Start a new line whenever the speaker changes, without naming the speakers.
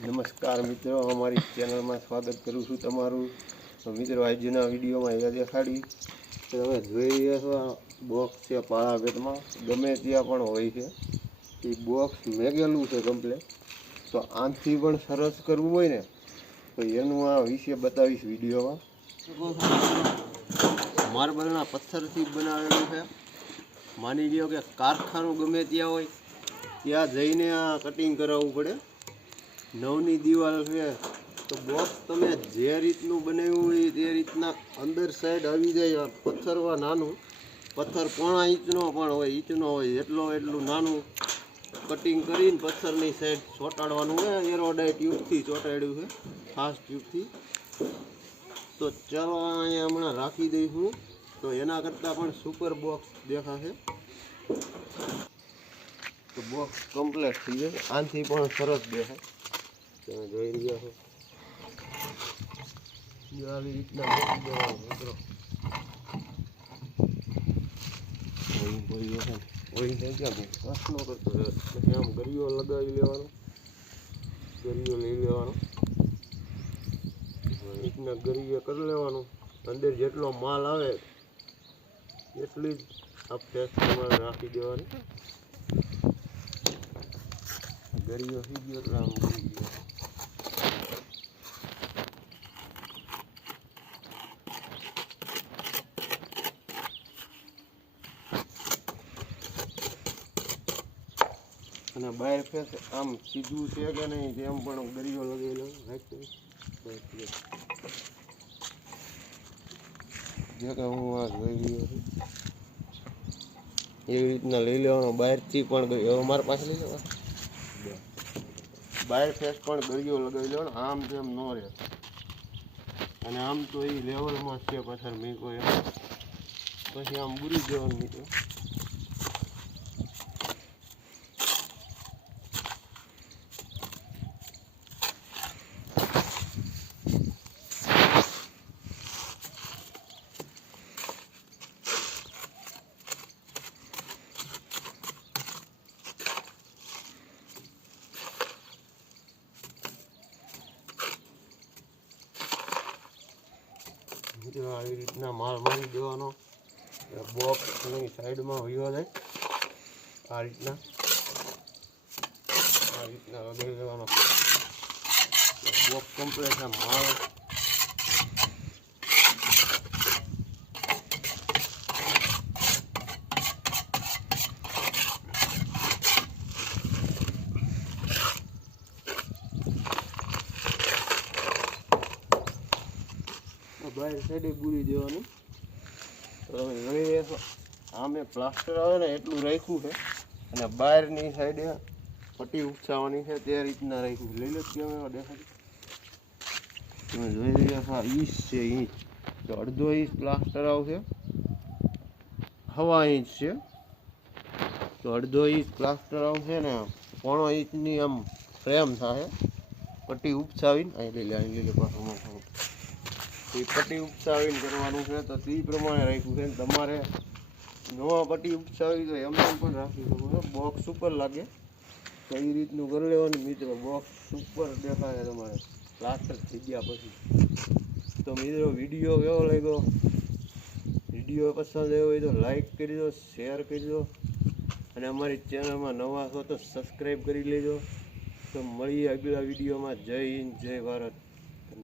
નમસ્કાર મિત્રો, અમારી ચેનલમાં સ્વાગત કરું છું તમારું. મિત્રો આજના વિડીયોમાં એ દેખાડી. કે તમે જોઈ રહ્યા છો આ બોક્સ છે પાળા ગમે ત્યાં પણ હોય છે. એ બોક્સ મેગેલું છે કમ્પ્લેટ તો આનાથી પણ સરસ કરવું હોય ને, તો એનું આ વિશે બતાવીશ વિડીયોમાં. માર્બલના પથ્થરથી બનાવેલું છે. માની લ્યો કે કારખાનું ગમે ત્યાં હોય, ત્યાં જઈને આ કટિંગ કરાવવું પડે. નવની દિવાલ છે. તો બોક્સ તમે જે રીતનું બનાવ્યું હોય તે રીતના અંદર સાઈડ આવી જાય. આ પથ્થરમાં નાનું. પથ્થર પોણા ઇંચનો પણ હોય, ઇંચનો હોય, એટલો એટલું નાનું. કટિંગ કરીને પથ્થરની સાઈડ ચોંટાડવાનું હોય એરોડાઈ ટ્યુબથી ચોંટાડ્યું છે. ખાસ ટ્યુબથી તો ચાલો અહીંયા હમણાં રાખી દઈશું. તો એના કરતાં પણ સુપર બોક્સ દેખાશે. તો બોક્સ કમ્પ્લીટ થઈ જાય આનાથી પણ સરસ દેખાય. તમે જોઈ રહ્યા છો જો આવી રીતના આમ ગરીઓ લગાવી લેવાનો. ગરીઓ લઈ લેવાનો. રીતના ગરીએ કરી લેવાનું. અંદર જેટલો માલ આવે, એટલી જ આ ફેસ પ્રમાણે રાખી દેવાની. ગરીઓ થઈ ગયો એટલે આમ ગયો. અને બહાર ફેસ આમ સીધું છે કે નહીં તેમ પણ દરિયો લગાવેલો જે કે હું આ જોઈ રહ્યો એવી રીતના લઈ લેવાનો. બહારથી પણ ગયો હવે મારા પાસે લઈ લેવા બહાર ફેસ પણ દરિયો લગાવી લેવાનો. આમ તેમ ન રહે. અને આમ તો એ લેવલમાં છે પાછળ મેં એમ. પછી આમ બુરી જવાનું મિત્રો આવી રીતના માલ મારી દેવાનો. બોક્સની સાઈડમાં વયો જાય. આ રીતના. આ રીતના લગાવી દેવાનો. બોક્સ કમ્પ્લેટ માલ બહાર સાઈડે બુરી દેવાનું. તો તમે આમે પ્લાસ્ટર આવે ને એટલું રાખ્યું છે. અને બહારની સાઈડે પટ્ટી ઉપસાવાની છે, તે રીતના રાખ્યું. લઈ લો કેમ એવા દેખાય. તમે જોઈ રહ્યા છો ઈંચ છે ઈંચ. તો અડધો ઇંચ પ્લાસ્ટર આવશે. હવા ઇંચ છે. તો અડધો ઇંચ પ્લાસ્ટર આવશે ને પોણો ઇંચની આમ ફ્રેમ થાય પટ્ટી ઉપસાવીને અહીં લઈ લે, અહીં લઈ લે પાછું એ પટ્ટી ઉપસાવીને કરવાનું છે તો તે પ્રમાણે રાખ્યું છે તમારે નવા પટ્ટી ઉપસાવી તો એમને પણ રાખી શકો છો. બોક્સ ઉપર લાગે. તો એ રીતનું કરી લેવાનું મિત્રો. બોક્સ ઉપર દેખાય તમારે. પ્લાસ્ટર થઈ ગયા પછી. તો મિત્રો વીડિયો કેવો લાગ્યો? વીડિયો પસંદ આવ્યો હોય તો લાઈક કરી દો શેર કરી દો. અને અમારી ચેનલમાં નવા છો તો સબસ્ક્રાઈબ કરી લેજો. તો મળીએ આગલા વિડીયોમાં જય હિન્દ, જય ભારત.